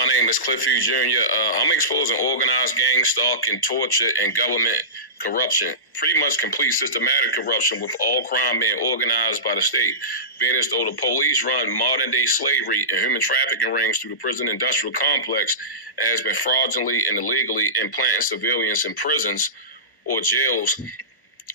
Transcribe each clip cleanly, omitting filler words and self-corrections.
My name is Cliffy Jr. I'm exposing organized gang stalking, torture, and government corruption. Pretty much complete systematic corruption with all crime being organized by the state. Being as though the police run modern-day slavery and human trafficking rings through the prison industrial complex and has been fraudulently and illegally implanting civilians in prisons or jails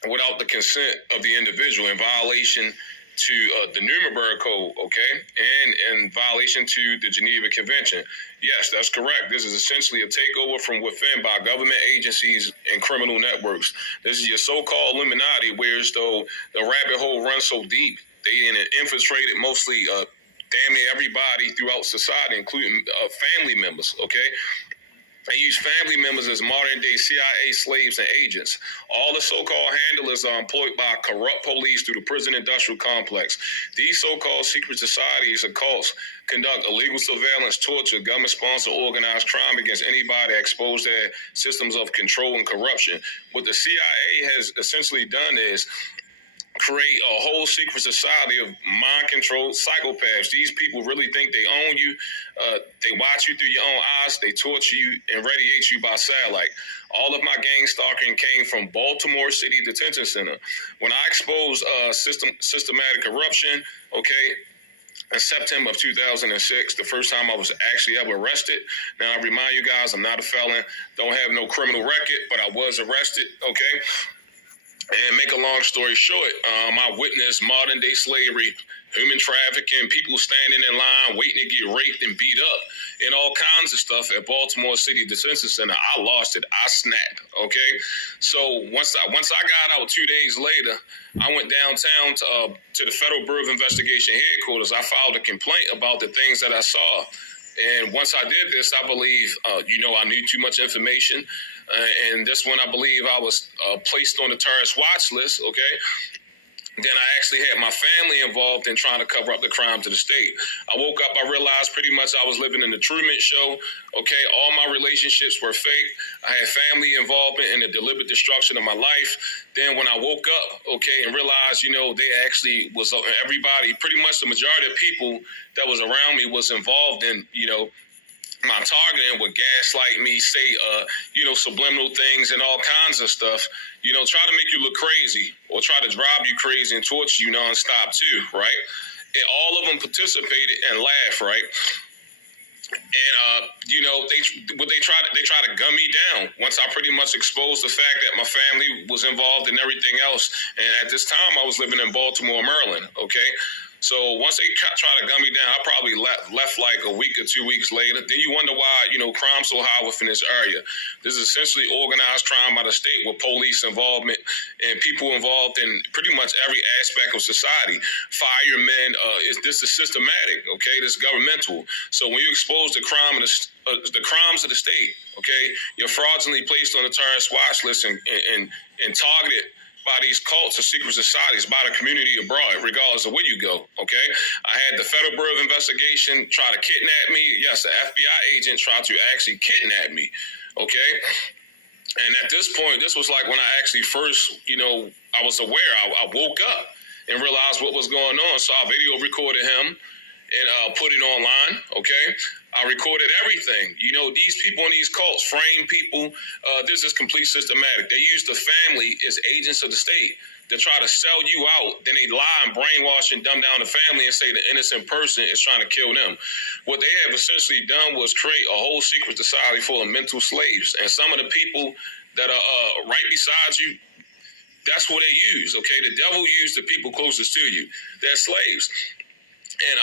without the consent of the individual in violation to the Nuremberg Code, okay, and in violation to the Geneva Convention. Yes, that's correct. This is essentially a takeover from within by government agencies and criminal networks. This is your so-called Illuminati, whereas though the rabbit hole runs so deep, they infiltrated mostly damn near everybody throughout society, including family members, okay? They use family members as modern-day CIA slaves and agents. All the so-called handlers are employed by corrupt police through the prison industrial complex. These so-called secret societies and cults conduct illegal surveillance, torture, government-sponsored organized crime against anybody exposed to their systems of control and corruption. What the CIA has essentially done is create a whole secret society of mind-controlled psychopaths. These people really think they own you. They watch you through your own eyes. They torture you and radiate you by satellite. All of my gang stalking came from Baltimore City Detention Center. When I exposed systematic corruption, okay, in September of 2006, the first time I was actually ever arrested. Now, I remind you guys, I'm not a felon, don't have no criminal record, but I was arrested, okay? And make a long story short, I witnessed modern-day slavery, human trafficking, people standing in line waiting to get raped and beat up, and all kinds of stuff at Baltimore City Detention Center. I lost it. I snapped, okay? So once I got out 2 days later, I went downtown to the Federal Bureau of Investigation headquarters. I filed a complaint about the things that I saw. And once I did this, I believe, I knew too much information. And this one, I believe I was placed on the terrorist watch list, okay? Then I actually had my family involved in trying to cover up the crime to the state. I woke up, I realized pretty much I was living in the Truman Show, okay? All my relationships were fake. I had family involvement in the deliberate destruction of my life. Then when I woke up, okay, and realized, they actually was, everybody, pretty much the majority of people that was around me was involved in, my targeting would gaslight me, say, subliminal things and all kinds of stuff, try to make you look crazy or try to drive you crazy and torture you nonstop too, right? And all of them participated and laughed, right? And, they try to gun me down once I pretty much exposed the fact that my family was involved in everything else. And at this time, I was living in Baltimore, Maryland, okay? So once they try to gun me down, I probably left like a week or 2 weeks later. Then you wonder why, crime's so high within this area. This is essentially organized crime by the state with police involvement and people involved in pretty much every aspect of society. Firemen, this is systematic, okay? This is governmental. So when you expose the crime of the crimes of the state, okay, you're fraudulently placed on the terrorist watch list and targeted by these cults or secret societies, by the community abroad, regardless of where you go, okay? I had the Federal Bureau of Investigation try to kidnap me. Yes, the FBI agent tried to actually kidnap me, okay? And at this point, this was like when I actually first, I was aware. I woke up and realized what was going on. So I video recorded him and put it online, okay? I recorded everything. These people in these cults frame people. This is complete systematic. They use the family as agents of the state to try to sell you out. Then they lie and brainwash and dumb down the family and say the innocent person is trying to kill them. What they have essentially done was create a whole secret society full of mental slaves. And some of the people that are right beside you, that's what they use, okay? The devil used the people closest to you. They're slaves. And,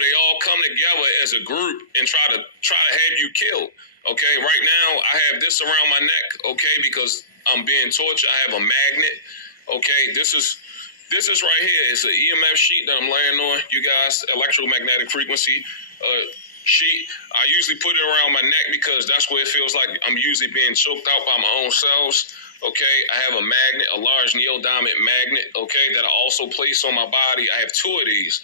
they all come together as a group and try to have you killed, okay? Right now, I have this around my neck, okay, because I'm being tortured. I have a magnet, okay? This is right here. It's an EMF sheet that I'm laying on, you guys, electromagnetic frequency sheet. I usually put it around my neck because that's where it feels like I'm usually being choked out by my own cells. Okay, I have a magnet, a large neodymium magnet, okay, that I also place on my body. I have 2 of these.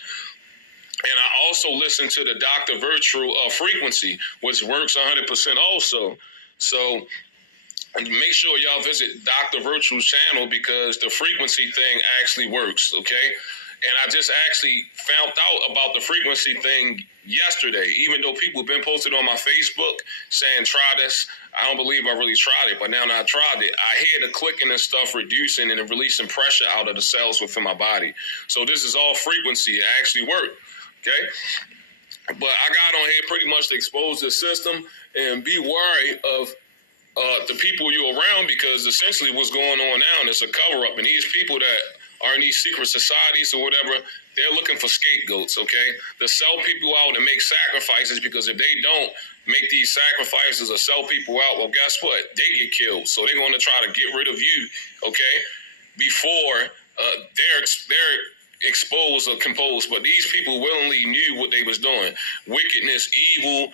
And I also listen to the Dr. Virtue frequency, which works 100% also. So make sure y'all visit Dr. Virtue's channel because the frequency thing actually works, okay? And I just actually found out about the frequency thing yesterday, even though people have been posted on my Facebook saying, try this. I don't believe I really tried it, but now that I tried it, I hear the clicking and stuff reducing and releasing pressure out of the cells within my body. So this is all frequency. It actually worked. Okay. But I got on here pretty much to expose the system and be wary of the people you're around, because essentially what's going on now is a cover-up. And these people that are in these secret societies or whatever, they're looking for scapegoats, okay? They sell people out and make sacrifices, because if they don't make these sacrifices or sell people out, well, guess what? They get killed. So they're going to try to get rid of you, okay, before they're exposed or composed. But these people willingly knew what they was doing. Wickedness, evil,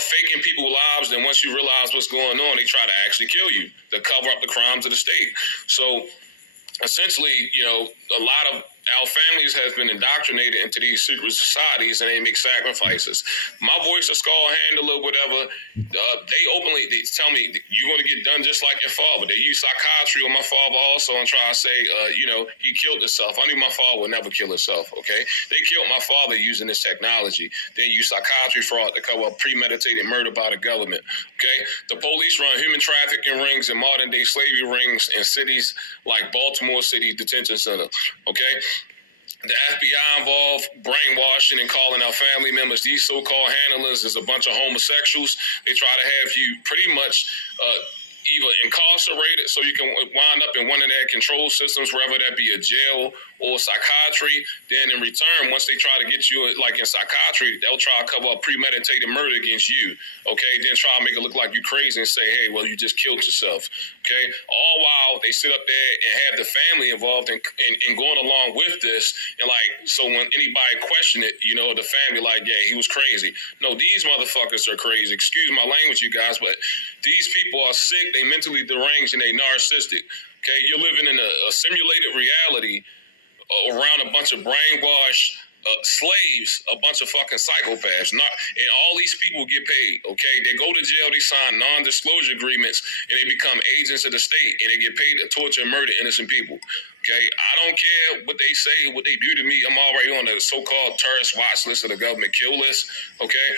faking people's lives. Then once you realize what's going on, they try to actually kill you to cover up the crimes of the state. So essentially, you know, a lot of our families has been indoctrinated into these secret societies, and they make sacrifices. My voice, a skull handler, whatever, they openly tell me, you're going to get done just like your father. They use psychiatry on my father also and try to say, you know, he killed himself. I knew my father would never kill himself, okay? They killed my father using this technology. Then use psychiatry fraud to cover up premeditated murder by the government, okay? The police run human trafficking rings and modern-day slavery rings in cities like Baltimore City Detention Center, okay? The FBI involved brainwashing and calling out family members. These so-called handlers is a bunch of homosexuals. They try to have you pretty much either incarcerated so you can wind up in one of their control systems, whether that be a jail or psychiatry. Then in return, once they try to get you, like in psychiatry, they'll try to cover up premeditated murder against you, okay? Then try to make it look like you're crazy and say, hey, well, you just killed yourself, okay? All while they sit up there and have the family involved in going along with this. And like, so when anybody question it, you know, the family like, yeah, he was crazy. No, these motherfuckers are crazy. Excuse my language, you guys, but these people are sick. They mentally deranged and they narcissistic. Okay, you're living in a simulated reality around a bunch of brainwashed slaves, a bunch of fucking psychopaths. And all these people get paid. Okay, they go to jail, they sign non-disclosure agreements, and they become agents of the state, and they get paid to torture and murder innocent people. Okay, I don't care what they say, what they do to me. I'm already on the so-called terrorist watch list of the government kill list. Okay.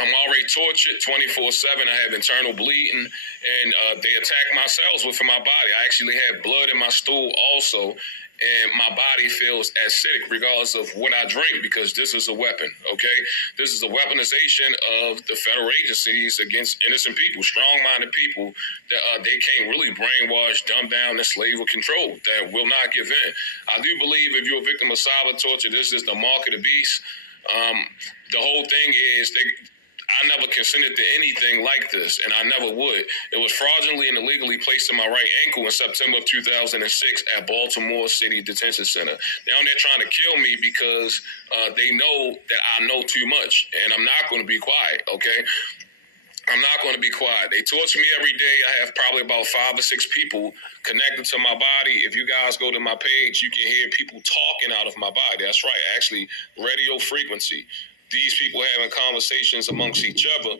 I'm already tortured 24/7. I have internal bleeding, and they attack my cells within my body. I actually have blood in my stool also, and my body feels acidic regardless of what I drink, because this is a weapon, okay? This is a weaponization of the federal agencies against innocent people, strong-minded people that they can't really brainwash, dumb down, and slave or control, that will not give in. I do believe if you're a victim of cyber torture, this is the mark of the beast. The whole thing is I never consented to anything like this, and I never would. It was fraudulently and illegally placed in my right ankle in September of 2006 at Baltimore City Detention Center. Now they're trying to kill me because they know that I know too much, and I'm not going to be quiet, okay? I'm not going to be quiet. They torture me every day. I have probably about 5 or 6 people connected to my body. If you guys go to my page, you can hear people talking out of my body. That's right, actually, radio frequency. These people having conversations amongst each other,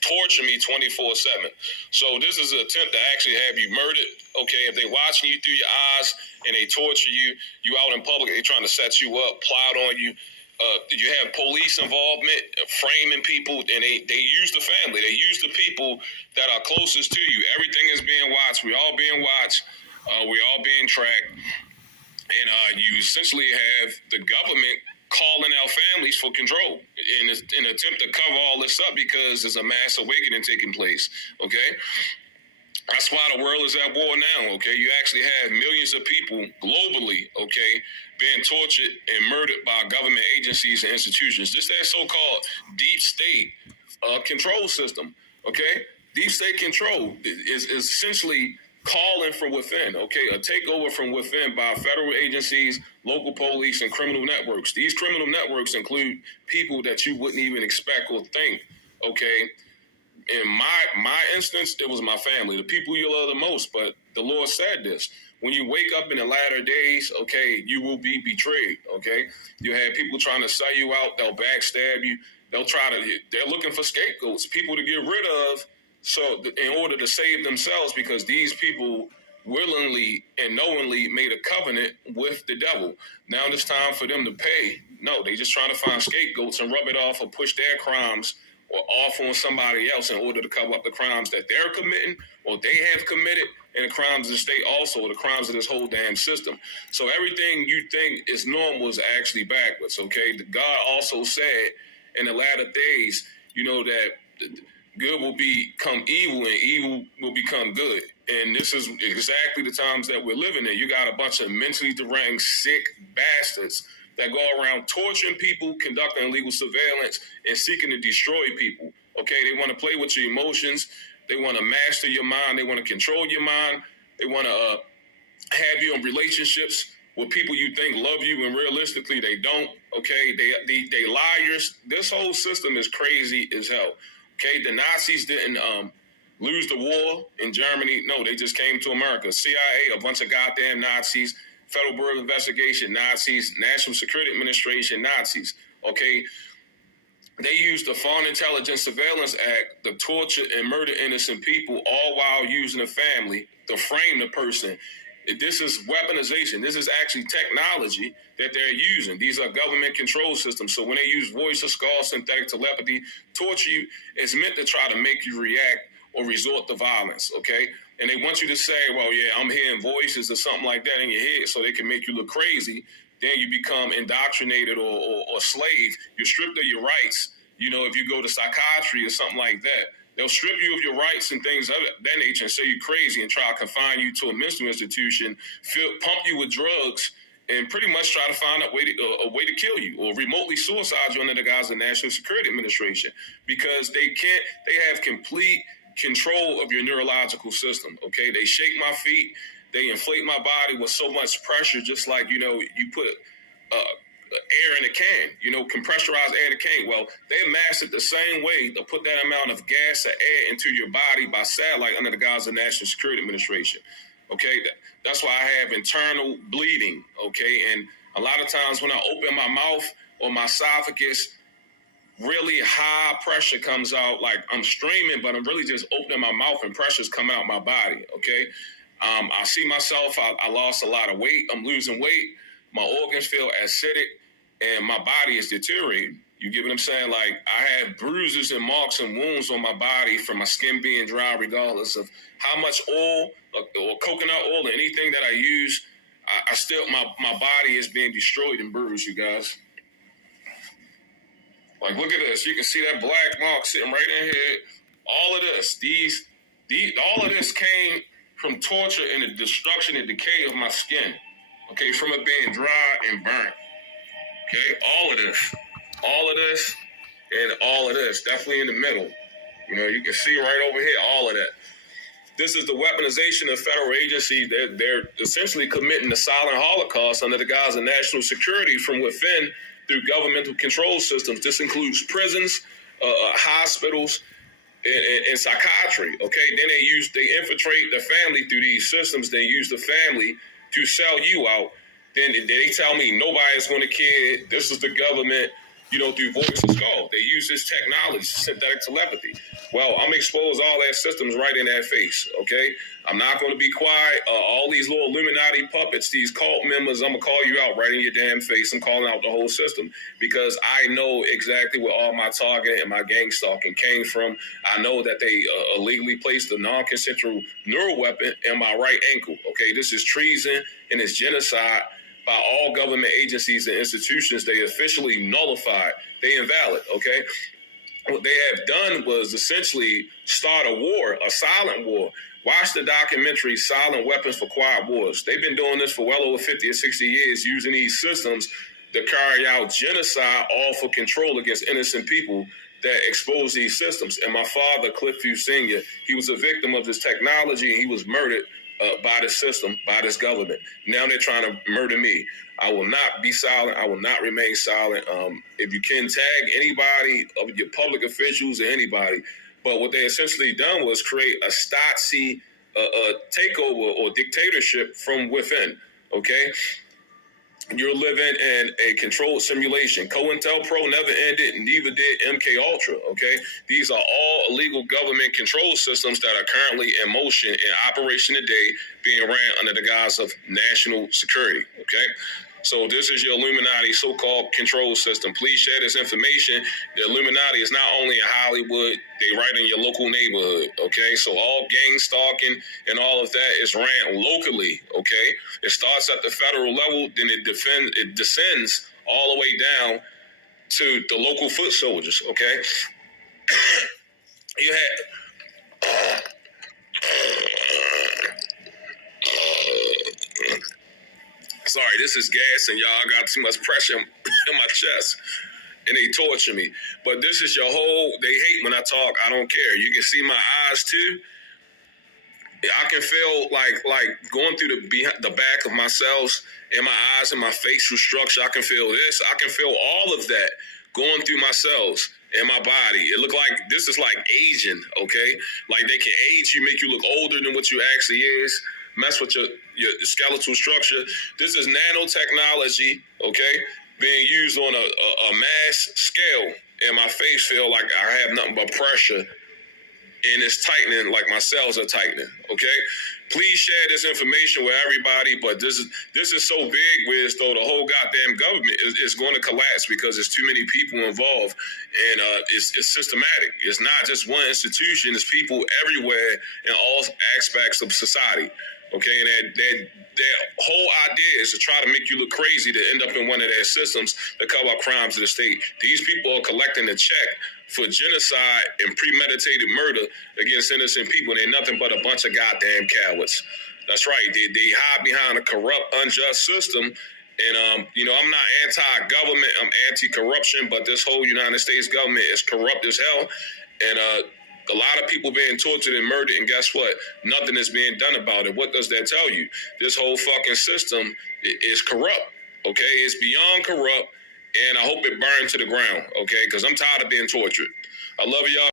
torture me 24/7. So this is an attempt to actually have you murdered. Okay, if they're watching you through your eyes and they torture you, you out in public, they're trying to set you up, plot on you. You have police involvement, framing people, and they use the family. They use the people that are closest to you. Everything is being watched. We're all being watched. We're all being tracked. And you essentially have the government calling out families for control in an attempt to cover all this up, because there's a mass awakening taking place, okay? That's why the world is at war now, okay? You actually have millions of people globally, okay, being tortured and murdered by government agencies and institutions. This is that so-called deep state control system, okay? Deep state control is essentially calling from within, okay? A takeover from within by federal agencies, local police, and criminal networks. These criminal networks include people that you wouldn't even expect or think, okay? In my instance, it was my family, the people you love the most. But the Lord said this: when you wake up in the latter days, okay, you will be betrayed, okay? You have people trying to sell you out. They'll backstab you. They're looking for scapegoats, people to get rid of, so in order to save themselves, because these people willingly and knowingly made a covenant with the devil. Now it's time for them to pay. No, they just trying to find scapegoats and rub it off or push their crimes or off on somebody else in order to cover up the crimes that they're committing or they have committed, and the crimes of the state also, the crimes of this whole damn system. So everything you think is normal is actually backwards, okay? God also said in the latter days, that good will become evil and evil will become good. And this is exactly the times that we're living in. You got a bunch of mentally deranged, sick bastards that go around torturing people, conducting illegal surveillance, and seeking to destroy people. Okay, they want to play with your emotions. They want to master your mind. They want to control your mind. They want to have you in relationships with people you think love you, and realistically they don't. Okay, they liars. This whole system is crazy as hell. Okay, the Nazis didn't lose the war in Germany. No, they just came to America. CIA, a bunch of goddamn Nazis. Federal Bureau of Investigation, Nazis. National Security Administration, Nazis. Okay, they used the Foreign Intelligence Surveillance Act to torture and murder innocent people, all while using a family to frame the person. This is weaponization. This is actually technology that they're using. These are government control systems. So when they use voice or skull, synthetic telepathy, torture you, it's meant to try to make you react or resort to violence, okay? And they want you to say, well, yeah, I'm hearing voices or something like that in your head so they can make you look crazy. Then you become indoctrinated or slave. You're stripped of your rights. If you go to psychiatry or something like that, they'll strip you of your rights and things of that nature and say you're crazy and try to confine you to a mental institution, pump you with drugs, and pretty much try to find a way to kill you or remotely suicide you under the guise of the National Security Administration, because they have complete control of your neurological system. Okay, they shake my feet, they inflate my body with so much pressure, just like you put air in a can, pressurized air in a can. Well, they mastered the same way to put that amount of gas or air into your body by satellite under the guise of the National Security Administration. Okay, that's why I have internal bleeding. Okay, and a lot of times when I open my mouth or my esophagus, really high pressure comes out, like I'm streaming, but I'm really just opening my mouth and pressure's coming out my body. Okay, I see myself. I lost a lot of weight. I'm losing weight. My organs feel acidic, and my body is deteriorating. You get what I'm saying? Like, I have bruises and marks and wounds on my body from my skin being dry, regardless of how much oil or coconut oil or anything that I use. I still, my body is being destroyed and bruised, you guys. Like, look at this. You can see that black mark sitting right in here. All of this, all of this came from torture and the destruction and decay of my skin. Okay, from it being dry and burnt. Okay, all of this, and all of this, definitely in the middle. You can see right over here, all of that. This is the weaponization of federal agencies. They're essentially committing the silent Holocaust under the guise of national security from within through governmental control systems. This includes prisons, hospitals, and psychiatry. Okay, then they infiltrate the family through these systems. They use the family to sell you out. Then they tell me nobody's going to care. This is the government, through voice and skull. They use this technology, synthetic telepathy. Well, I'm exposed all that systems right in that face, okay? I'm not going to be quiet. All these little Illuminati puppets, these cult members, I'm going to call you out right in your damn face. I'm calling out the whole system because I know exactly where all my target and my gang stalking came from. I know that they illegally placed a non-consensual neural weapon in my right ankle, okay? This is treason and it's genocide by all government agencies and institutions. They officially nullified. They invalid, okay? What they have done was essentially start a war, a silent war. Watch the documentary Silent Weapons for Quiet Wars. They've been doing this for well over 50 or 60 years, using these systems to carry out genocide, all for control against innocent people that expose these systems. And my father, Cliffview Sr., he was a victim of this technology, and he was murdered by this system, by this government. Now they're trying to murder me. I will not be silent. I will not remain silent. If you can tag anybody of your public officials or anybody, but what they essentially done was create a Stasi takeover or dictatorship from within. Okay, You're living in a controlled simulation. COINTELPRO never ended, neither did MK Ultra. Okay, these are all illegal government control systems that are currently in motion in operation today, being ran under the guise of national security. Okay, so this is your Illuminati so-called control system. Please share this information. The Illuminati is not only in Hollywood, they right in your local neighborhood. Okay, so all gang stalking and all of that is ran locally. Okay, it starts at the federal level, then it descends all the way down to the local foot soldiers. Okay, you had. Sorry, this is gas, and y'all got too much pressure in my chest, and they torture me. But this is your whole. They hate when I talk. I don't care. You can see my eyes too. I can feel like going through the back of my cells and my eyes and my facial structure. I can feel this. I can feel all of that going through my cells and my body. It look like this is like aging, okay? Like they can age you, make you look older than what you actually is, mess with your skeletal structure. This is nanotechnology, okay, being used on a mass scale, and my face feel like I have nothing but pressure. And it's tightening like my cells are tightening, okay? Please share this information with everybody, but this is so big, Wiz, though the whole goddamn government is going to collapse because there's too many people involved, and it's systematic. It's not just one institution. It's people everywhere in all aspects of society, okay? And that whole idea is to try to make you look crazy to end up in one of their systems to cover up crimes of the state. These people are collecting a check for genocide and premeditated murder against innocent people. They're nothing but a bunch of goddamn cowards. That's right. They hide behind a corrupt, unjust system. And, I'm not anti-government. I'm anti-corruption. But this whole United States government is corrupt as hell. And a lot of people being tortured and murdered. And guess what? Nothing is being done about it. What does that tell you? This whole fucking system is corrupt. Okay? It's beyond corrupt. And I hope it burned to the ground, okay? Because I'm tired of being tortured. I love y'all.